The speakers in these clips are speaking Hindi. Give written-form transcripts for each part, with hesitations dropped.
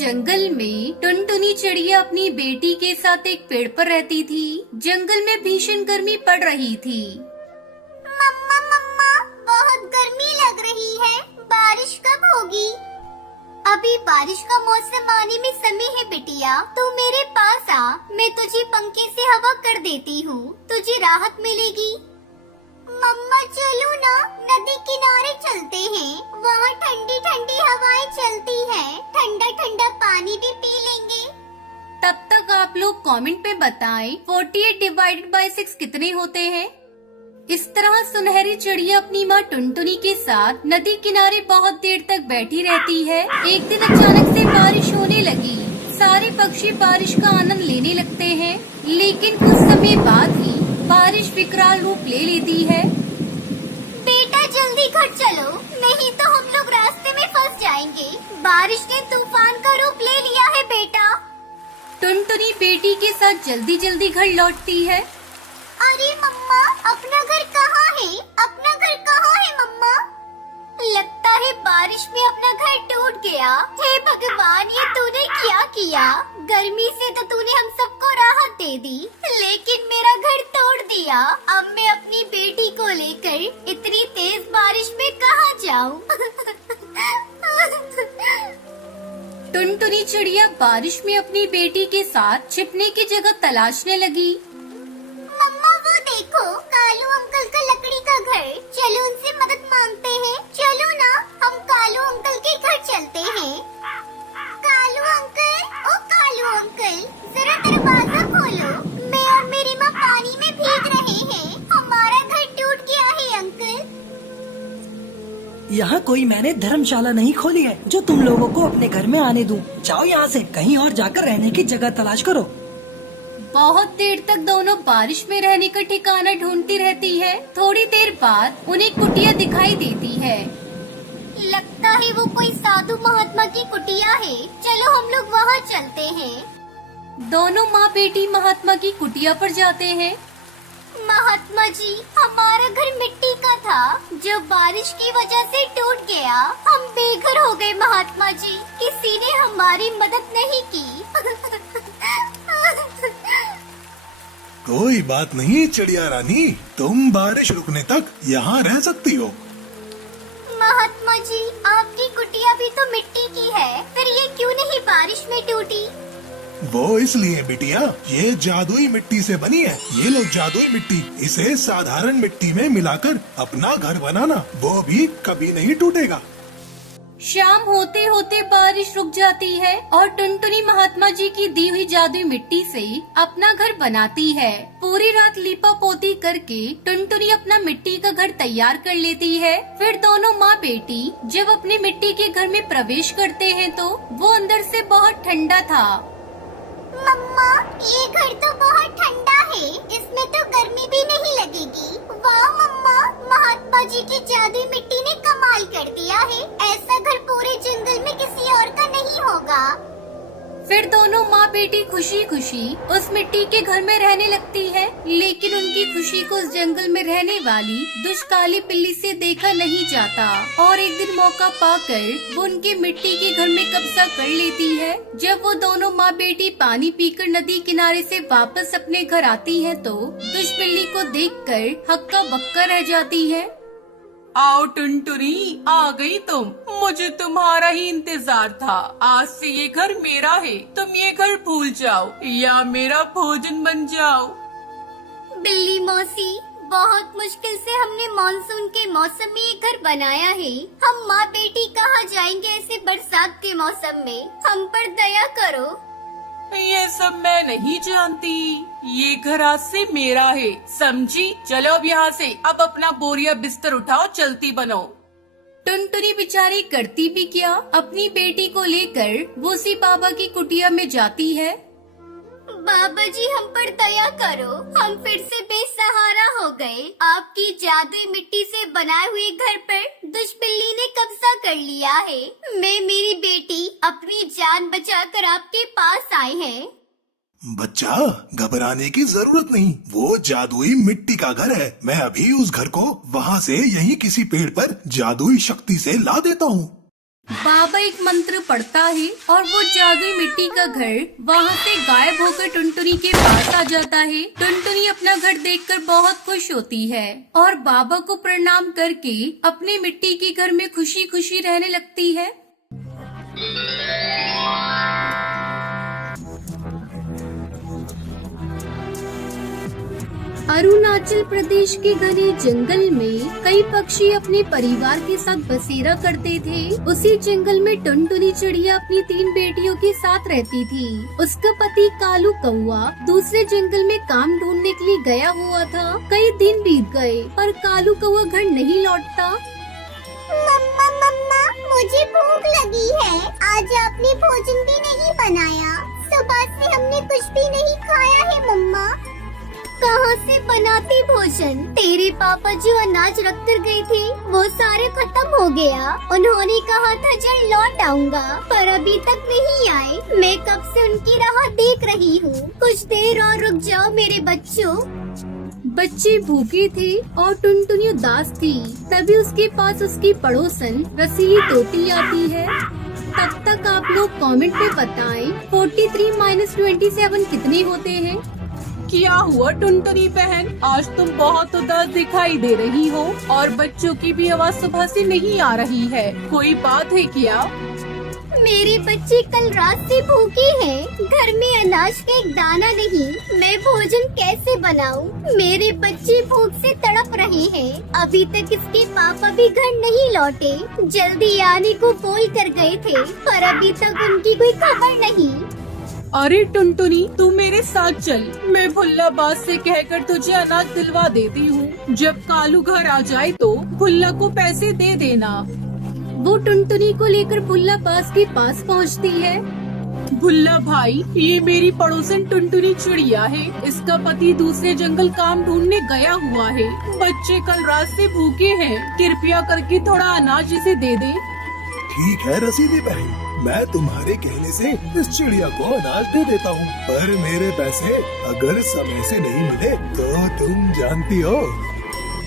जंगल में टुनटुनी चिड़िया अपनी बेटी के साथ एक पेड़ पर रहती थी। जंगल में भीषण गर्मी पड़ रही थी। मम्मा मम्मा, बहुत गर्मी लग रही है, बारिश कब होगी? अभी बारिश का मौसम आने में समय है बिटिया, तू मेरे पास आ, मैं तुझे पंखे से हवा कर देती हूँ, तुझे राहत मिलेगी। मम्मा चलो ना, नदी किनारे चलते हैं, वहाँ ठंडी ठंडी हवाएं चलती हैं, ठंडा ठंडा पानी भी पी लेंगे। तब तक आप लोग कमेंट में बताएं 48 डिवाइडेड बाय 6 कितने होते हैं। इस तरह सुनहरी चिड़िया अपनी माँ टुनटुनी के साथ नदी किनारे बहुत देर तक बैठी रहती है। एक दिन अचानक से बारिश होने लगी। सारे पक्षी बारिश का आनंद लेने लगते हैं, लेकिन कुछ समय बाद ही बारिश विकराल रूप ले लेती है। बेटा जल्दी घर चलो, नहीं तो हम लोग रास्ते में फंस जाएंगे। बारिश ने तूफान का रूप ले लिया है बेटा। टुनटुनी बेटी के साथ जल्दी जल्दी घर लौटती है। अरे मम्मा, अपना घर कहाँ है? अपना घर कहाँ है मम्मा? लगता है बारिश में अपना घर टूट गया। हे भगवान, ये तूने क्या किया? गर्मी से तो तूने हम सबको राहत दे दी, लेकिन मेरा घर तोड़ दिया। अब मैं अपनी बेटी को लेकर इतनी तेज बारिश में कहाँ जाऊँ? टुनटुनी चिड़िया बारिश में अपनी बेटी के साथ छिपने की जगह तलाशने लगी। मम्मा वो देखो, कालू अंकल का लकड़ी का घर, चलो उनसे मदद मांगते हैं। चलो ना, हम कालू अंकल के घर चलते हैं। कालू अंकल, ओ कालू अंकल, जरा दरवाजा खोलो, मैं और मेरी माँ पानी में भीग रहे हैं, हमारा घर टूट गया है अंकल। यहाँ कोई मैंने धर्मशाला नहीं खोली है जो तुम लोगों को अपने घर में आने दूं। जाओ यहाँ से, कहीं और जाकर रहने की जगह तलाश करो। बहुत देर तक दोनों बारिश में रहने का ठिकाना ढूंढती रहती है। थोड़ी देर बाद उन्हें कुटिया दिखाई देती है। लगता है वो कोई साधु महात्मा की कुटिया है, चलो हम लोग वहाँ चलते हैं। दोनों माँ बेटी महात्मा की कुटिया पर जाते हैं। महात्मा जी, हमारा घर मिट्टी का था जो बारिश की वजह से टूट गया। हम बेघर हो गए महात्मा जी, किसी ने हमारी मदद नहीं की। कोई बात नहीं चिड़िया रानी, तुम बारिश रुकने तक यहाँ रह सकती हो। महात्मा जी, आपकी कुटिया भी तो मिट्टी की है, फिर ये क्यों नहीं बारिश में टूटी? वो इसलिए बिटिया, ये जादुई मिट्टी से बनी है। ये लो जादुई मिट्टी, इसे साधारण मिट्टी में मिलाकर अपना घर बनाना, वो भी कभी नहीं टूटेगा। शाम होते होते बारिश रुक जाती है और टुनटुनी महात्मा जी की दी हुई जादुई मिट्टी से अपना घर बनाती है। पूरी रात लीपा पोती करके टुनटुनी अपना मिट्टी का घर तैयार कर लेती है। फिर दोनों माँ बेटी जब अपने मिट्टी के घर में प्रवेश करते हैं तो वो अंदर से बहुत ठंडा था। मम्मा, ये घर तो बहुत ठंडा है, इसमें तो गर्मी भी नहीं लगेगी। वाह मम्मा, महात्मा जी की जादुई मिट्टी ने कमाल कर दिया है। ऐसा घर पूरे जंगल में किसी और का नहीं होगा। फिर दोनों माँ बेटी खुशी खुशी उस मिट्टी के घर में रहने लगती है, लेकिन उनकी खुशी को उस जंगल में रहने वाली दुष्काली बिल्ली से देखा नहीं जाता और एक दिन मौका पाकर वो उनके मिट्टी के घर में कब्जा कर लेती है। जब वो दोनों माँ बेटी पानी पीकर नदी किनारे से वापस अपने घर आती है तो दुष्ट बिल्ली को देखकर हक्का बक्का रह जाती है। आओ टुनटुनी, आ गई तुम, मुझे तुम्हारा ही इंतजार था। आज से ये घर मेरा है, तुम ये घर भूल जाओ या मेरा भोजन बन जाओ। बिल्ली मौसी, बहुत मुश्किल से हमने मानसून के मौसम में ये घर बनाया है। हम माँ बेटी कहाँ जाएंगे ऐसे बरसात के मौसम में? हम पर दया करो। ये सब मैं नहीं जानती, ये घर आज से मेरा है, समझी? चलो अब यहाँ से, अब अपना बोरिया बिस्तर उठाओ, चलती बनो। टुनटुनी बेचारी करती भी क्या, अपनी बेटी को लेकर भूसी बाबा की कुटिया में जाती है। बाबा जी, हम पर दया करो, हम फिर से बेसहारा हो गए। आपकी जादुई मिट्टी से बनाए हुए घर पर दुष्ट बिल्ली ने कब्जा कर लिया है। मैं मेरी बेटी अपनी जान बचाकर आपके पास आए हैं। बच्चा, घबराने की जरूरत नहीं, वो जादुई मिट्टी का घर है। मैं अभी उस घर को वहाँ से यहीं किसी पेड़ पर जादुई शक्ति से ला देता हूँ। बाबा एक मंत्र पढ़ता है और वो जादुई मिट्टी का घर वहाँ से गायब होकर टुनटुनी के पास आ जाता है। टुनटुनी अपना घर देखकर बहुत खुश होती है और बाबा को प्रणाम करके अपने मिट्टी के घर में खुशी खुशी रहने लगती है। अरुणाचल प्रदेश के घने जंगल में कई पक्षी अपने परिवार के साथ बसेरा करते थे। उसी जंगल में टुनटुनी चिड़िया अपनी 3 बेटियों के साथ रहती थी। उसका पति कालू कौआ दूसरे जंगल में काम ढूंढने के लिए गया हुआ था। कई दिन बीत गए पर कालू कौआ घर नहीं लौटता। मम्मा मम्मा, मुझे भूख लगी है। आज आपने भोजन भी नहीं बनाया। सुबह से हमने कुछ भी नहीं खाया है मम्मा। कहाँ से बनाती भोजन? तेरे पापा जो अनाज रख कर गए थे वो सारे खत्म हो गया। उन्होंने कहा था जल्द लौट आऊंगा पर अभी तक नहीं आए। मैं कब से उनकी राह देख रही हूँ। कुछ देर और रुक जाओ मेरे बच्चों। बच्चे भूखे थे और टुनटुनी उदास थी। तभी उसके पास उसकी पड़ोसन रसीली तोती आती है। तब तक आप लोग कमेंट में बताएं 43 - 27 कितने होते हैं। क्या हुआ टुनटुनी बहन, आज तुम बहुत उदास दिखाई दे रही हो और बच्चों की भी आवाज सुबह से नहीं आ रही है। कोई बात है क्या? मेरे बच्चे कल रात से भूखे हैं। घर में अनाज का एक दाना नहीं। मैं भोजन कैसे बनाऊं? मेरे बच्चे भूख से तड़प रहे हैं। अभी तक इसके पापा भी घर नहीं लौटे। जल्दी आने को बोल कर गए थे पर अभी तक उनकी कोई खबर नहीं। अरे टुनटुनी, तू मेरे साथ चल। मैं भुल्लाबाज से कहकर तुझे अनाज दिलवा देती हूँ। जब कालू घर आ जाए तो भुल्ला को पैसे दे देना। वो टुनटुनी को लेकर भुल्लाबाज के पास पहुँचती है। भुल्ला भाई, ये मेरी पड़ोसन टुनटुनी चिड़िया है। इसका पति दूसरे जंगल काम ढूंढने गया हुआ है। बच्चे कल रात से भूखे हैं। कृपया करके थोड़ा अनाज इसे दे दे। ठीक है रसीली बहन, मैं तुम्हारे कहने से इस चिड़िया को अनाज दे देता हूँ। पर मेरे पैसे अगर समय से नहीं मिले तो तुम जानती हो।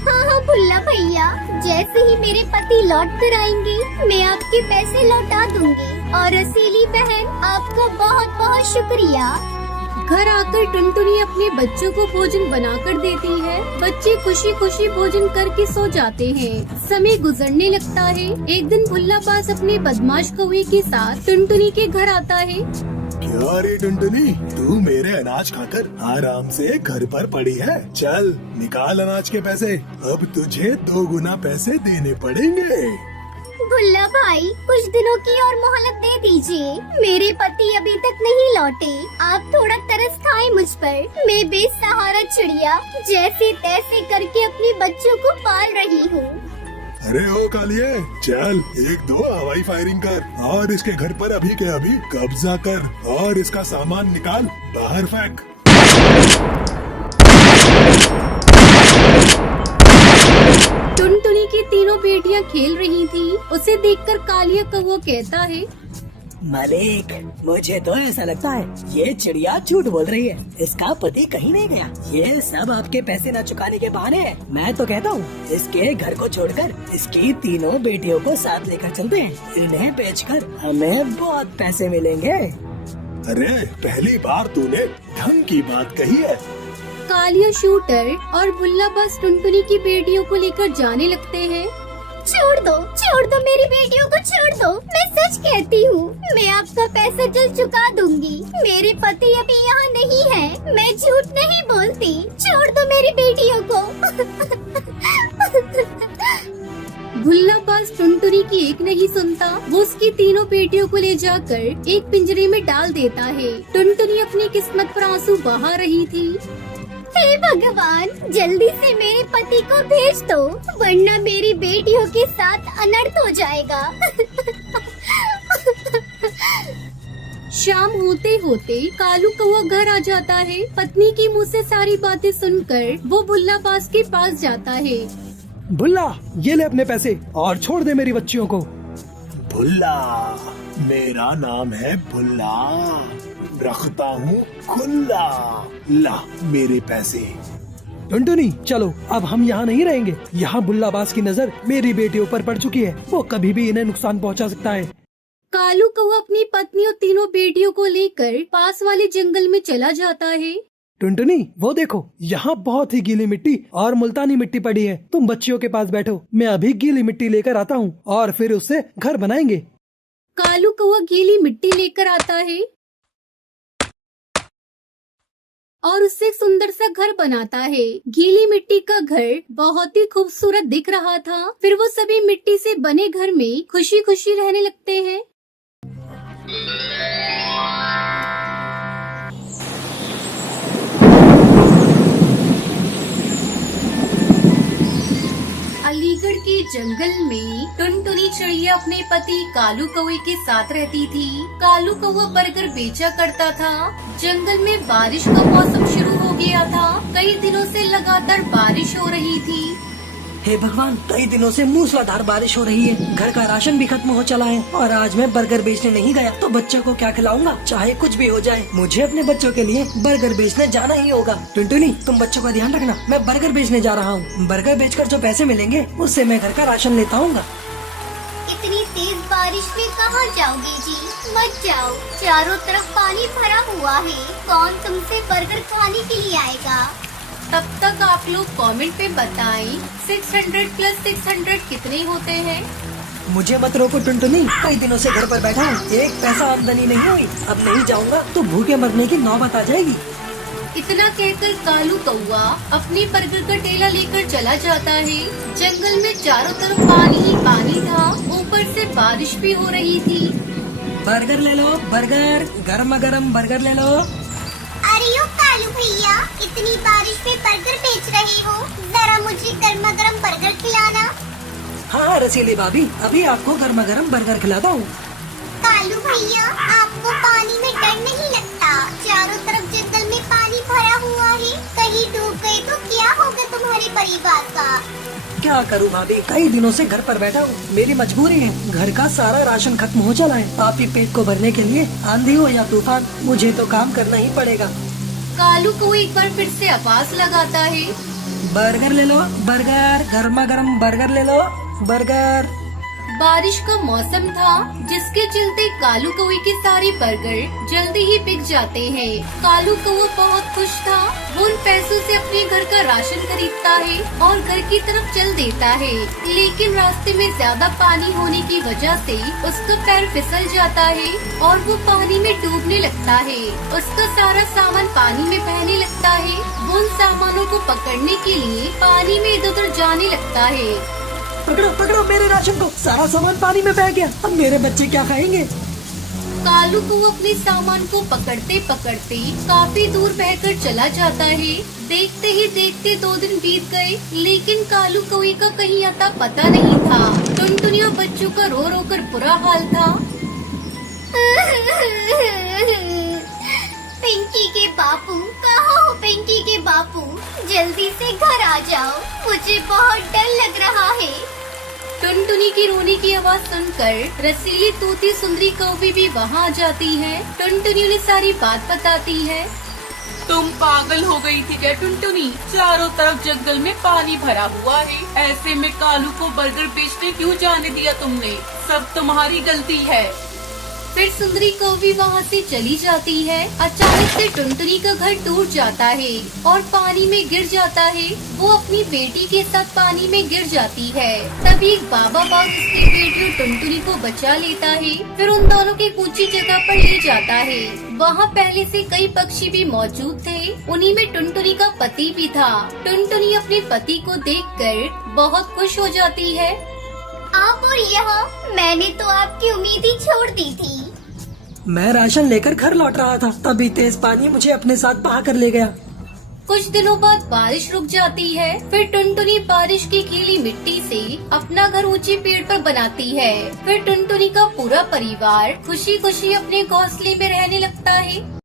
हाँ भुल्ला भैया, जैसे ही मेरे पति लौट कर आएंगे मैं आपके पैसे लौटा दूंगी। और रसीली बहन, आपका बहुत बहुत शुक्रिया। घर आकर टुनटुनी अपने बच्चों को भोजन बनाकर देती है। बच्चे खुशी खुशी भोजन करके सो जाते हैं। समय गुजरने लगता है। एक दिन भुल्लाबाज अपने बदमाश कौवे के साथ टुनटुनी के घर आता है। क्या रे टुनटुनी, तू मेरे अनाज खाकर आराम से घर पर पड़ी है। चल निकाल अनाज के पैसे। अब तुझे 2 गुना पैसे देने पड़ेंगे। भुल्ला भाई, कुछ दिनों की और मोहलत दे दीजिए। मेरे पति अभी तक नहीं लौटे। आप थोड़ा तरस खाएं मुझ पर। मैं बेसहारा चिड़िया जैसे तैसे करके अपने बच्चों को पाल रही हूँ। अरे ओ कालिए, चल 1-2 हवाई फायरिंग कर और इसके घर पर अभी के अभी कब्जा कर और इसका सामान निकाल बाहर फेंक। टुनटुनी की तीनों बेटियां खेल रही थी। उसे देखकर कालिया कौवा कहता है, मालिक, मुझे तो ऐसा लगता है ये चिड़िया झूठ बोल रही है। इसका पति कहीं नहीं गया। ये सब आपके पैसे न चुकाने के बहाने हैं। मैं तो कहता हूँ इसके घर को छोड़कर इसकी तीनों बेटियों को साथ लेकर चलते हैं। इन्हें बेचकर हमें बहुत पैसे मिलेंगे। अरे पहली बार तूने ढंग की बात कही है। कालिया शूटर और भुल्लाबाज टुनटुनी की बेटियों को लेकर जाने लगते हैं। छोड़ दो मेरी बेटियों को छोड़ दो। मैं सच कहती हूँ, मैं आपका पैसा जल्द चुका दूंगी। मेरे पति अभी यहाँ नहीं है। मैं झूठ नहीं बोलती। छोड़ दो मेरी बेटियों को। भुल्लाबाज टुनटुनी की एक नहीं सुनता। वो उसकी तीनों बेटियों को ले जाकर एक पिंजरे में डाल देता है। टुनटुनी अपनी किस्मत पर आंसू बहा रही थी। हे भगवान, जल्दी से मेरे पति को भेज दो वरना मेरी बेटियों के साथ अनर्थ हो जाएगा। शाम होते होते कालू कौवा घर आ जाता है। पत्नी की मुंह से सारी बातें सुनकर वो भुल्लाबाज के पास जाता है। भुल्ला, ये ले अपने पैसे और छोड़ दे मेरी बच्चियों को। भुल्ला, मेरा नाम है भुल्ला, रखता हूँ खुल्ला। ला मेरे पैसे। टुनटुनी चलो, अब हम यहाँ नहीं रहेंगे। यहाँ बुल्लाबाज की नजर मेरी बेटी ऊपर पड़ चुकी है, वो कभी भी इन्हें नुकसान पहुँचा सकता है। कालू कौवा अपनी पत्नी और तीनों बेटियों को लेकर पास वाले जंगल में चला जाता है। टुनटुनी वो देखो, यहाँ बहुत ही गीली मिट्टी और मुल्तानी मिट्टी पड़ी है। तुम बच्चियों के पास बैठो, मैं अभी गीली मिट्टी लेकर आता हूँ और फिर उससे घर बनाएंगे। कालू कौवा गीली मिट्टी लेकर आता है और उससे एक सुंदर सा घर बनाता है। गीली मिट्टी का घर बहुत ही खूबसूरत दिख रहा था। फिर वो सभी मिट्टी से बने घर में खुशी खुशी रहने लगते हैं। अलीगढ़ के जंगल में टुनटुनी चिड़िया अपने पति कालू कौवे के साथ रहती थी। कालू कौवा बर्गर बेचा करता था। जंगल में बारिश का मौसम शुरू हो गया था। कई दिनों से लगातार बारिश हो रही थी। हे भगवान, कई दिनों से मूसलाधार बारिश हो रही है। घर का राशन भी खत्म हो चला है और आज मैं बर्गर बेचने नहीं गया तो बच्चों को क्या खिलाऊंगा। चाहे कुछ भी हो जाए, मुझे अपने बच्चों के लिए बर्गर बेचने जाना ही होगा। टुनटुनी तुम बच्चों का ध्यान रखना, मैं बर्गर बेचने जा रहा हूँ। बर्गर बेचकर जो पैसे मिलेंगे उससे मैं घर का राशन लेता हूँ। इतनी तेज बारिश में कहाँ जाओगे जी? मत जाओ, चारों तरफ पानी भरा हुआ है। कौन तुमसे बर्गर खाने के लिए आएगा? तब तक आप लोग कमेंट पे बताएं 600 प्लस 600 कितने होते हैं। मुझे मत रोको टुनटुनी, कई दिनों से घर पर बैठा हूँ, एक पैसा आमदनी नहीं हुई। अब नहीं जाऊँगा तो भूखे मरने की नौबत आ जाएगी। इतना कहकर कालू कौवा अपनी बर्गर का ठेला लेकर चला जाता है। जंगल में चारों तरफ पानी ही पानी था, ऊपर से बारिश भी हो रही थी। बर्गर ले लो, बर्गर, गर्मा गर्म बर्गर ले लो। अरे ओ कालू भैया, इतनी बारिश में बर्गर बेच रहे हो, जरा मुझे गर्मा गर्म बर्गर खिलाना। हाँ रसीली भाभी, अभी आपको गर्मा गर्म बर्गर खिलाता हूँ। कालू भैया, आपको पानी में डर नहीं लगता? चारों तरफ जंगल में पानी भरा हुआ है, कहीं डूब गए तो क्या होगा तुम्हारे परिवार का? क्या करूँ भाभी, कई दिनों से घर पर बैठा हूँ, मेरी मजबूरी है। घर का सारा राशन खत्म हो चला है। आप ही पेट को भरने के लिए आंधी हो या तूफान, मुझे तो काम करना ही पड़ेगा। कालू को एक बार फिर से आवाज लगाता है। बर्गर ले लो, बर्गर, गर्मा गर्म बर्गर ले लो, बर्गर। बारिश का मौसम था, जिसके चलते कालू कौवे के सारे बर्गर जल्दी ही बिक जाते हैं। कालू कौवा बहुत खुश था। वो उन पैसों से अपने घर का राशन खरीदता है और घर की तरफ चल देता है। लेकिन रास्ते में ज्यादा पानी होने की वजह से उसका पैर फिसल जाता है और वो पानी में डूबने लगता है। उसका सारा सामान पानी में बहने लगता है। वो उन सामानों को पकड़ने के लिए पानी में इधर उधर जाने लगता है। पकड़ो पकड़ो मेरे राशन को, सारा सामान पानी में बह गया। अब मेरे बच्चे क्या खाएंगे? कालू को अपने सामान को पकड़ते पकड़ते काफी दूर बहकर चला जाता है। देखते ही देखते 2 दिन बीत गए, लेकिन कालू कौवे का कहीं आता पता नहीं था। टुनटुनी और बच्चों का रो रो कर बुरा हाल था। पिंकी के बापू, कहाँ हो पिंकी के बापू? जल्दी से घर आ जाओ, मुझे बहुत डर लग रहा है। टुनटुनी की रोने की आवाज सुनकर रसीली तोती सुंदरी कौवी भी वहाँ आ जाती है। टुनटुनी उन्हें सारी बात बताती है। तुम पागल हो गई थी क्या टुनटुनी? चारों तरफ जंगल में पानी भरा हुआ है, ऐसे में कालू को बर्गर बेचने क्यों जाने दिया तुमने? सब तुम्हारी गलती है। फिर सुंदरी कौवी वहाँ से चली जाती है। अचानक से टुनटुनी का घर टूट जाता है और पानी में गिर जाता है। वो अपनी बेटी के साथ पानी में गिर जाती है। तभी एक बाबा बाघ उसकी बेटी और टुनटुनी को बचा लेता है। फिर उन दोनों की ऊंची जगह पर ले जाता है। वहाँ पहले से कई पक्षी भी मौजूद थे, उन्हीं में टुनटुनी का पति भी था। टुनटुनी अपने पति को देखकर बहुत खुश हो जाती है। आप और यहाँ, मैंने तो आपकी उम्मीद ही छोड़ दी थी। मैं राशन लेकर घर लौट रहा था, तभी तेज पानी मुझे अपने साथ बहा कर ले गया। कुछ दिनों बाद बारिश रुक जाती है। फिर टुनटुनी बारिश की गीली मिट्टी से अपना घर ऊंचे पेड़ पर बनाती है। फिर टुनटुनी का पूरा परिवार खुशी खुशी अपने घोंसले में रहने लगता है।